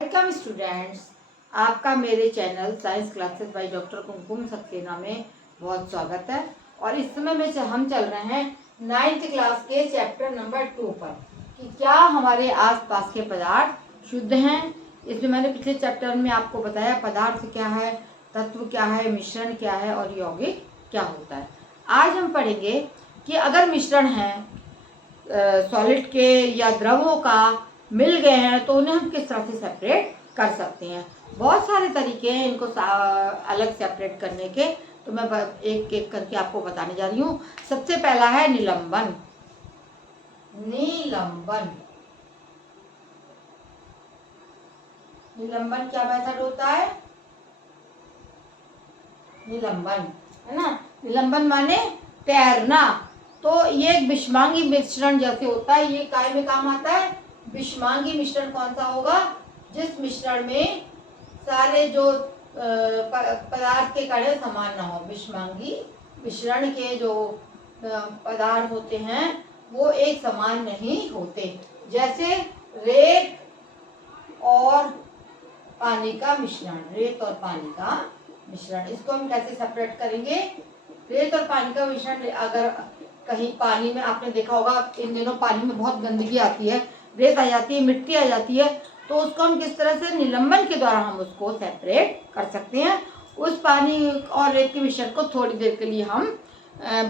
Welcome students, आपका मेरे channel science classes by doctor Kumkum Saxena में बहुत स्वागत है। और इस समय में हम चल रहे हैं 9th क्लास के चैप्टर नंबर 2 पर कि क्या हमारे आसपास के पदार्थ शुद्ध हैं। इसमें मैंने पिछले चैप्टर में आपको बताया पदार्थ क्या है, तत्व क्या है, मिश्रण क्या है और यौगिक क्या होता है। आज हम पढ़ेंगे कि अगर मिश्रण है सॉलिड के या द्रवों का मिल गए हैं तो उन्हें हम किस तरह से सेपरेट कर सकते हैं। बहुत सारे तरीके हैं इनको अलग सेपरेट करने के, तो मैं एक एक करके आपको बताने जा रही हूँ। सबसे पहला है निलंबन। निलंबन निलंबन क्या मेथड होता है? निलंबन है ना, निलंबन माने तैरना। तो ये एक विषमांगी मिश्रण जैसे होता है, ये काय में काम आता है। विषमांगी मिश्रण कौन सा होगा? जिस मिश्रण में सारे जो पदार्थ के कण समान ना हो। विषमांगी मिश्रण के जो पदार्थ होते हैं वो एक समान नहीं होते। जैसे रेत और पानी का मिश्रण, रेत और पानी का मिश्रण, इसको हम कैसे सेपरेट करेंगे? रेत और पानी का मिश्रण, अगर कहीं पानी में आपने देखा होगा इन दिनों पानी में बहुत गंदगी आती है, रेत आ जाती है, मिट्टी आ जाती है, तो उसको हम किस तरह से निलंबन के द्वारा हम उसको सेपरेट कर सकते हैं। उस पानी और रेत के मिश्रण को थोड़ी देर के लिए हम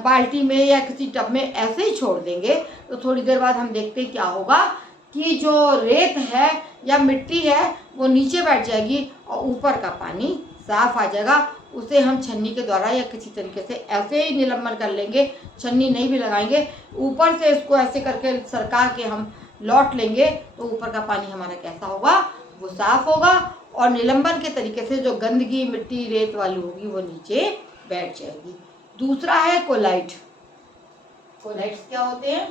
बाल्टी में या किसी टब में ऐसे ही छोड़ देंगे, तो थोड़ी देर बाद हम देखते हैं क्या होगा कि जो रेत है या मिट्टी है वो नीचे बैठ जाएगी और ऊपर का पानी साफ आ जाएगा। उसे हम छन्नी के द्वारा या किसी तरीके से ऐसे ही निलंबन कर लेंगे, छन्नी नहीं भी लगाएंगे, ऊपर से इसको ऐसे करके सरका के हम लौट लेंगे, तो ऊपर का पानी हमारा कैसा होगा? वो साफ होगा और निलंबन के तरीके से जो गंदगी मिट्टी रेत वाली होगी वो नीचे बैठ जाएगी। दूसरा है कोलाइट। कोलाइट्स क्या होते हैं?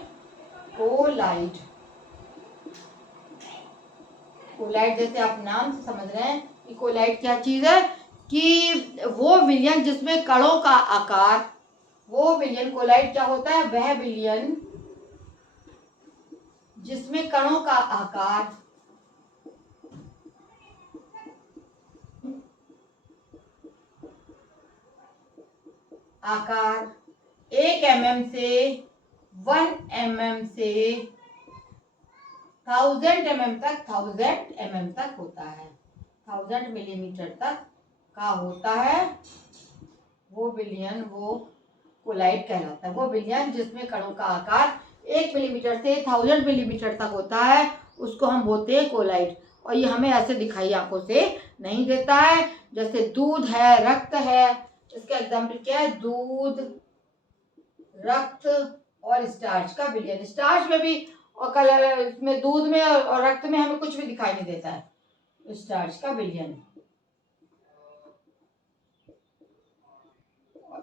कोलाइट, कोलाइट जैसे आप नाम से समझ रहे हैं कि कोलाइट क्या चीज है कि वो विलयन जिसमें कणों का आकार, वो विलयन कोलाइट क्या होता है? वह विलयन जिसमें कणों का आकार आकार 1 mm से 1 mm से 1000 mm तक, 1000 mm तक होता है, 1000 मिलीमीटर तक का होता है। वो विलयन वो कोलाइट कहलाता है। वो विलयन जिसमें कणों का आकार 1 मिलीमीटर से 1000 मिलीमीटर तक होता है उसको हम बोलते हैं कोलाइट। और ये हमें ऐसे दिखाई आंखों से नहीं देता है। जैसे दूध है, रक्त है, इसका एग्जाम्पल क्या है? दूध, रक्त और स्टार्च का विलयन। स्टार्च में भी और कलर, इसमें दूध में और रक्त में हमें कुछ भी दिखाई नहीं देता है। स्टार्च का विलयन।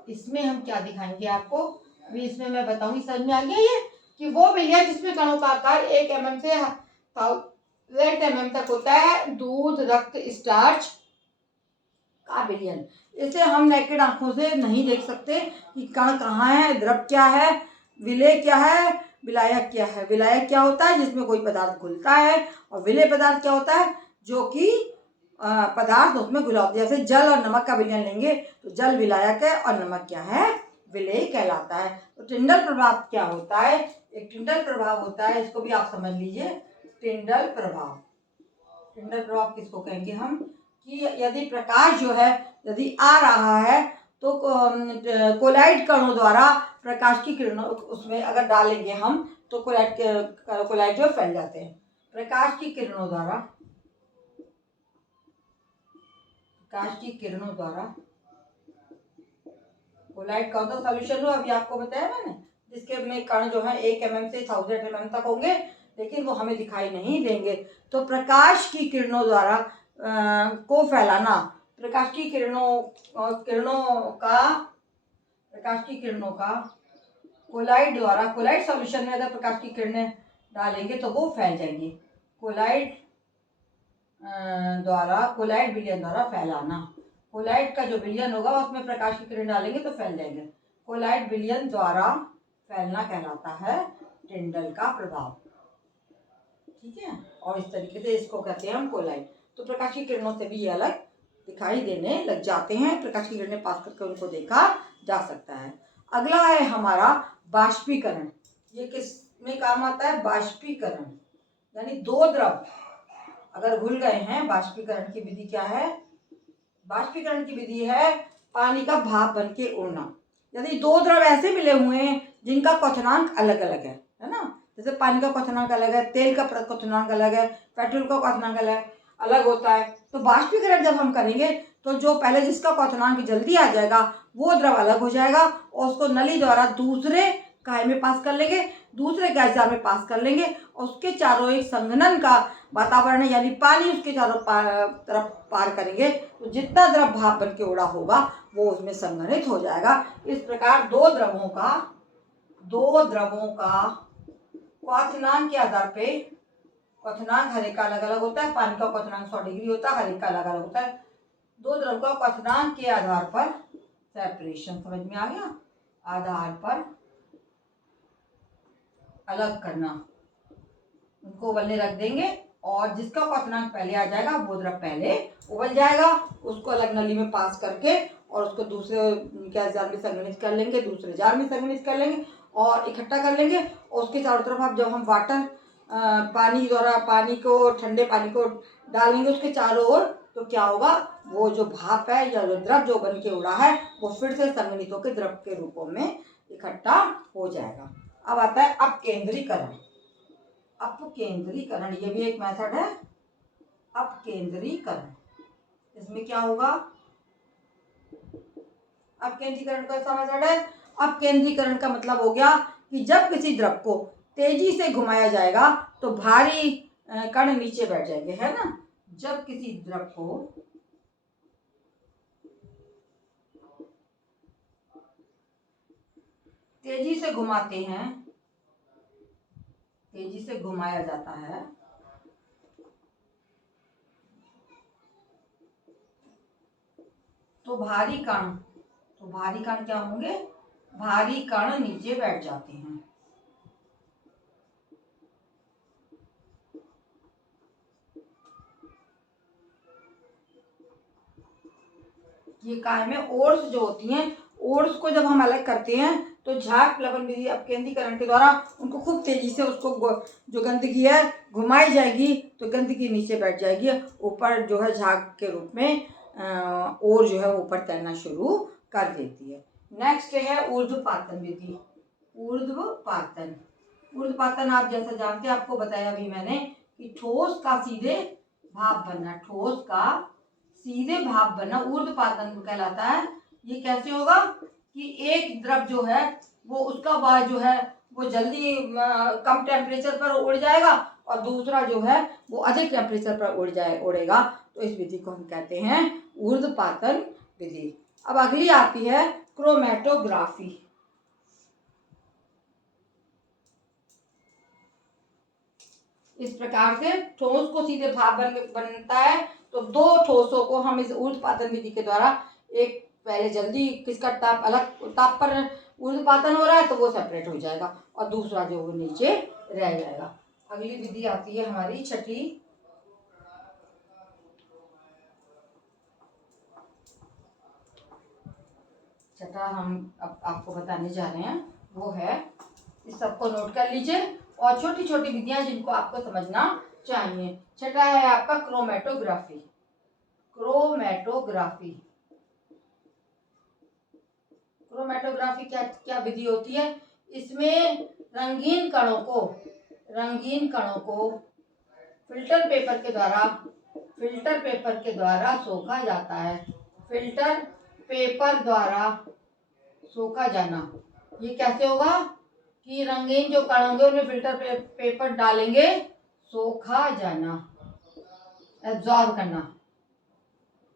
इसमें हम क्या दिखाएंगे आपको, अभी इसमें मैं बताऊंगी। समझ में आ गया ये कि वो विलयन जिसमें कणों का आकार 1 mm से 1000 mm तक होता है, दूध, रक्त, स्टार्च का विलयन। इसे हम नेकेड आंखों से नहीं देख सकते कि कण कहाँ है, द्रव क्या है, विलेय क्या है, विलायक क्या है। विलायक क्या होता है? जिसमें कोई पदार्थ घुलता है। और विलेय पदार्थ क्या होता है? जो कि पदार्थ उसमें घुला होता है। जैसे जल और नमक का विलयन लेंगे तो जल विलायक है और नमक क्या है? विलेय कहलाता है। तो टिंडल प्रभाव क्या होता है? एक टिंडल प्रभाव होता है, इसको भी आप समझ लीजिए। टिंडल प्रभाव, टिंडल प्रभाव किसको कहेंगे हम? कि यदि प्रकाश जो है यदि आ रहा है तो कोलाइट कणों द्वारा प्रकाश की किरणों उसमें अगर डालेंगे हम तो कोलाइट जो फैल जाते हैं। प्रकाश की किरणों द्वारा, प्रकाश की किरणों द्वारा कोलाइट कौन सा सॉल्यूशन हो अभी आपको बताया मैंने, जिसके में कण जो है 1 mm से 1000 mm तक होंगे, लेकिन वो हमें दिखाई नहीं देंगे। तो प्रकाश की किरणों द्वारा को फैलाना, प्रकाश की किरणों का कोलाइट द्वारा, कोलाइट सॉल्यूशन में अगर प्रकाश की किरणें डालेंगे तो वो फैल जाएंगी। कोलाइट द्वारा, कोलाइट विलयन द्वारा फैलाना, कोलाइट का जो विलयन होगा उसमें प्रकाश की किरण डालेंगे तो फैल जाएंगे। कोलाइट विलयन द्वारा फैलना कहलाता है टिंडल का प्रभाव। ठीक है, और इस तरीके से इसको कहते हैं हम कोलाइट। तो प्रकाश की किरणों से भी ये अलग दिखाई देने लग जाते हैं। प्रकाश की किरणें पास करके उनको देखा जा सकता है। अगला है हमारा बाष्पीकरण। ये किस में काम आता है? बाष्पीकरण, यानी दो द्रव अगर घुल गए हैं, बाष्पीकरण की विधि क्या है? बाष्पीकरण की विधि है पानी का भाप बन के उड़ना। यदि दो द्रव ऐसे मिले हुए हैं जिनका क्वथनांक अलग अलग है ना, जैसे पानी का क्वथनांक अलग है, तेल का क्वथनांक अलग है, पेट्रोल का क्वथनांक अलग होता है, तो बाष्पीकरण जब हम करेंगे तो जो पहले जिसका क्वथनांक जल्दी आ जाएगा वो द्रव अलग हो जाएगा और उसको नली द्वारा दूसरे काय में पास कर लेंगे, दूसरे गैस जार में पास कर लेंगे और उसके चारों एक संघनन का वातावरण है, यानी पानी उसके चारों तरफ पार करेंगे तो जितना द्रव भाप बन के उड़ा होगा वो उसमें संघनित हो जाएगा। इस प्रकार दो द्रवों का क्वथनांक के आधार पे, क्वथनांक हर एक का अलग अलग होता है, पानी का क्वथनांक 100 डिग्री होता है, हर एक का अलग अलग होता है। दो द्रव का क्वथनांक के आधार पर सेपरेशन, समझ में आ गया? आधार पर अलग करना, उनको उबलने रख देंगे और जिसका क्वथनांक पहले आ जाएगा वो द्रव पहले उबल जाएगा, उसको अलग नली में पास करके और उसको दूसरे गैस जार में संघनित कर लेंगे, दूसरे जार में संघनित कर लेंगे और इकट्ठा कर लेंगे और उसके चारों तरफ आप जब हम वाटर पानी द्वारा पानी को, ठंडे पानी को डालेंगे उसके चारों ओर, तो क्या होगा? वो जो भाप है या जो द्रव जो बन के उड़ा है वो फिर से संघनित होकर द्रव के रूपों में इकट्ठा हो जाएगा। अब आता है अपकेंद्रीकरण। अपकेंद्रीकरण ये भी एक मेथड है, अपकेंद्रीकरण। इसमें क्या होगा? अपकेंद्रीकरण का मेथड है। अपकेंद्रीकरण का मतलब हो गया कि जब किसी द्रव को तेजी से घुमाया जाएगा तो भारी कण नीचे बैठ जाएंगे, है ना? जब किसी द्रव को तेजी से घुमाते हैं, तेजी से घुमाया जाता है तो भारी कण क्या होंगे? भारी कण नीचे बैठ जाते हैं। ये काय में ओर्स जो होती हैं, ओर्स को जब हम अलग करते हैं तो झाग प्लवन विधि अपकेंद्रीकरण के द्वारा उनको खूब तेजी से उसको जो गंदगी है घुमाई जाएगी तो गंदगी नीचे बैठ जाएगी, ऊपर जो है झाग के रूप में ओर जो है ऊपर तैरना शुरू कर देती है। नेक्स्ट है ऊर्ध्वपातन विधि। ऊर्ध्वपातन आप जैसा जानते हैं, आपको बताया भी मैंने कि ठोस का सीधे भाप बनना, ठोस का सीधे भाप बनना ऊर्ध्वपातन कहलाता है। ये कैसे होगा कि एक द्रव जो है वो उसका वाय जो है वो जल्दी कम टेम्परेचर पर उड़ जाएगा और दूसरा जो है वो अधिक टेम्परेचर पर उड़ेगा, तो इस विधि को हम कहते हैं ऊर्ध्वपातन विधि। अब अगली आती है क्रोमेटोग्राफी। इस प्रकार से ठोस को सीधे भाप बनता है तो दो ठोसों को हम इस ऊर्ध्वपातन विधि के द्वारा, एक पहले जल्दी किसका ताप अलग ताप पर ऊर्ध्वपातन हो रहा है तो वो सेपरेट हो जाएगा और दूसरा जो वो नीचे रह जाएगा। अगली विधि आती है हमारी छठी, छठा हम अब आपको बताने जा रहे हैं वो है, इस सबको नोट कर लीजिए और छोटी छोटी विधियां जिनको आपको समझना चाहिए। छठा है आपका क्रोमेटोग्राफी। क्रोमेटोग्राफी क्रोमेटोग्राफी क्या क्या विधि होती है? इसमें रंगीन कणों को फिल्टर पेपर के द्वारा सोखा जाता है। फिल्टर पेपर द्वारा सोखा जाना, ये कैसे होगा कि रंगीन जो कण होंगे उनमें फिल्टर पेपर डालेंगे, सोखा जाना, एब्जॉर्ब करना,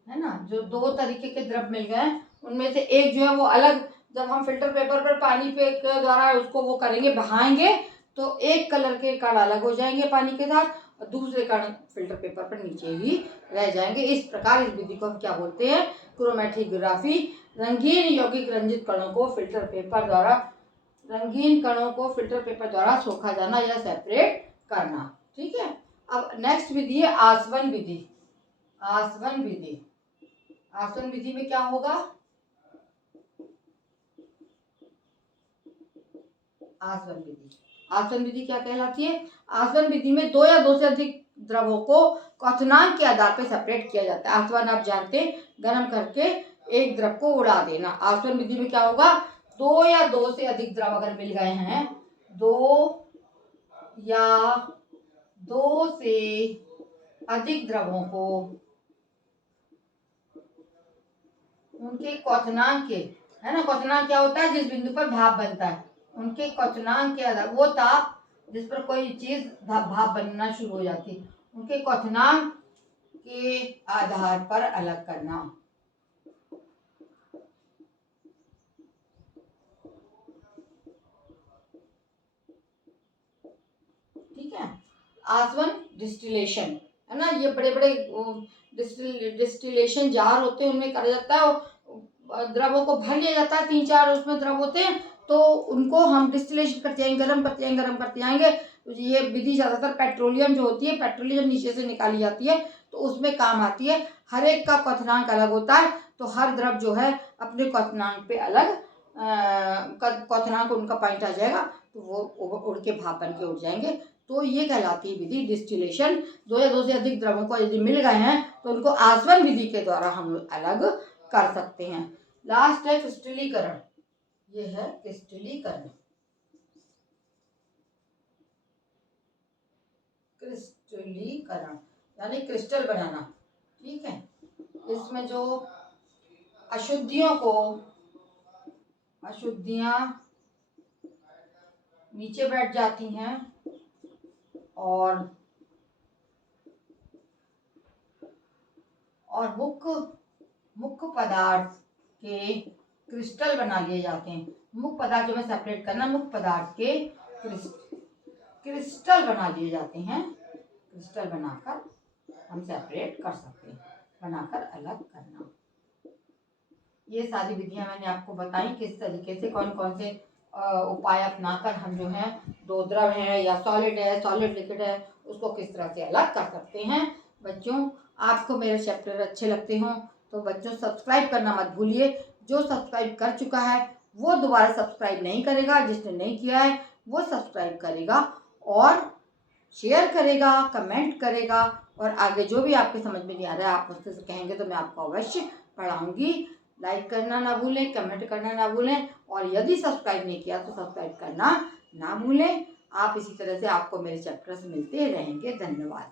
है ना? जो दो तरीके के द्रव मिल गए उनमें से एक जो है वो अलग, जब हम फिल्टर पेपर पर पानी पे के द्वारा उसको वो करेंगे, बहाएंगे, तो एक कलर के कण अलग हो जाएंगे पानी के साथ और दूसरे कण फिल्टर पेपर पर नीचे ही रह जाएंगे। इस प्रकार इस विधि को हम क्या बोलते हैं? क्रोमेटोग्राफी। रंगीन यौगिक रंजित कणों को फिल्टर पेपर द्वारा सोखा जाना या सेपरेट करना। ठीक है। अब नेक्स्ट विधि है आसवन विधि। आसवन विधि। आसवन विधि में क्या होगा? आसवन विधि, आसवन विधि क्या कहलाती है? आसवन विधि में दो या दो से अधिक द्रवों को क्वथनांक के आधार पर सेपरेट किया जाता है। आसवन आप जानते हैं, गर्म करके एक द्रव को उड़ा देना। आसवन विधि में क्या होगा? दो या दो से अधिक द्रव अगर मिल गए हैं, दो या दो से अधिक द्रवों को उनके क्वथनांक के, है ना, क्वथनांक क्या होता है? जिस बिंदु पर भाप बनता है, उनके क्वथनांक के आधार, वो ताप जिस पर कोई चीज भाप बनना शुरू हो जाती है, उनके क्वथनांक के आधार पर अलग करना। ठीक है। आसवन डिस्टिलेशन, है ना, ये बड़े बड़े डिस्टिलेशन जार होते हैं, उनमें करा जाता है, द्रवों को भर लिया जाता है, 3-4 उसमें द्रव होते हैं, तो उनको हम डिस्टिलेशन करते जाएंगे, गर्म करते जाएंगे। तो ये विधि ज़्यादातर पेट्रोलियम जो होती है, पेट्रोलियम नीचे से निकाली जाती है, तो उसमें काम आती है। हर एक का क्वथनांक अलग होता है, तो हर द्रव जो है अपने क्वथनांक पे अलग क्वथनांक उनका पॉइंट आ जाएगा, तो वो उड़ के भाप बन के उड़ जाएंगे। तो ये कहलाती है विधि डिस्टिलेशन। दो या दो से अधिक द्रवों को यदि मिल गए हैं तो उनको आसवन विधि के द्वारा हम अलग कर सकते हैं। लास्ट है क्रिस्टलीकरण। ये है क्रिस्टलीकरण। क्रिस्टलीकरण यानी क्रिस्टल बनाना। ठीक है। इसमें जो अशुद्धियां नीचे बैठ जाती हैं और मुख्य पदार्थ के क्रिस्टल बना लिए जाते हैं। मुख्य पदार्थ जो में सेपरेट करना, मुख्य पदार्थ के क्रिस्टल बना लिए जाते हैं। क्रिस्टल बनाकर हम सेपरेट कर सकते हैं, बनाकर अलग करना। ये सारी विधियां मैंने आपको बताई, किस तरीके से कौन कौन से उपाय अपनाकर हम जो है दो द्रव है या सॉलिड लिक्विड है, उसको किस तरह से अलग कर सकते हैं। बच्चों, आपको मेरे चैप्टर अच्छे लगते हों तो बच्चों सब्सक्राइब करना मत भूलिए। जो सब्सक्राइब कर चुका है वो दोबारा सब्सक्राइब नहीं करेगा, जिसने नहीं किया है वो सब्सक्राइब करेगा और शेयर करेगा, कमेंट करेगा, और आगे जो भी आपके समझ में नहीं आ रहा है आप मुझसे कहेंगे तो मैं आपको अवश्य पढ़ाऊँगी। लाइक करना ना भूलें, कमेंट करना ना भूलें, और यदि सब्सक्राइब नहीं किया तो सब्सक्राइब करना ना भूलें। आप इसी तरह से आपको मेरे चैप्टर्स मिलते रहेंगे। धन्यवाद।